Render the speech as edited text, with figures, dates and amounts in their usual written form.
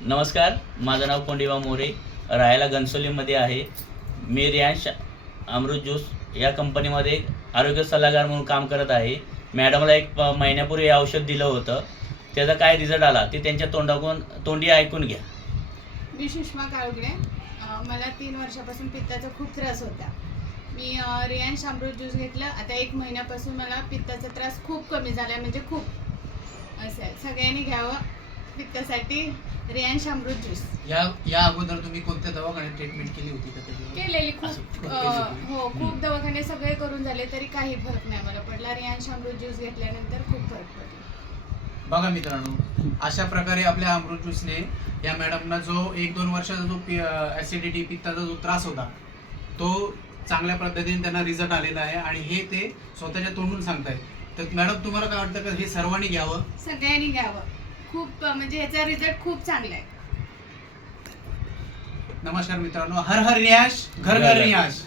नमस्कार, माझं नाव कोंडिबा मोरे, राहायला घनसोलीमध्ये आहे. मी रियांश अमृत ज्यूस या कंपनीमध्ये आरोग्य सल्लागार म्हणून काम करत आहे. मॅडमला एक महिन्यापूर्वी हे औषध दिलं होतं. त्याचा काय रिझल्ट आला ते त्यांच्या तोंडी ऐकून घ्या. मी सुषमा काळुगडे. मला 3 वर्षापासून पित्ताचा खूप त्रास होता. मी रियांश अमृत ज्यूस घेतलं. आता 1 महिन्यापासून मला पित्ताचा त्रास खूप कमी झाला आहे, म्हणजे खूप. असं आहे, सगळ्यांनी घ्यावं पित्तासाठी रियांश अमृत ज्यूस. या अगोदर तुम्ही कोणत्या दवाखान्यात ट्रीटमेंट केली होती का? केलेली खूप. हो, खूप दवाखाने सगळे करून झाले तरी काही फरक नाही मला पडला. रियांश अमृत ज्यूस घेतल्यानंतर खूप फरक पडला. बघा मित्रांनो, अशा प्रकारे आपल्या अमृत ज्यूसने या मॅडमना जो 1-2 वर्षाचा जो ऍसिडिटी पित्ताचा जो त्रास होता तो चांगल्या पद्धतीने त्यांना रिझल्ट आलेला आहे आणि हे ते स्वतःच्या तोंडून सांगताय. तर मॅडम, तुम्हाला काय वाटतं का हे सर्वांनी घ्यावं? सगळ्यांनी घ्यावं. खूप म्हणजे याचा रिझल्ट खूप चांगला आहे. नमस्कार मित्रांनो, हर हर रियांश, घर घर रियांश.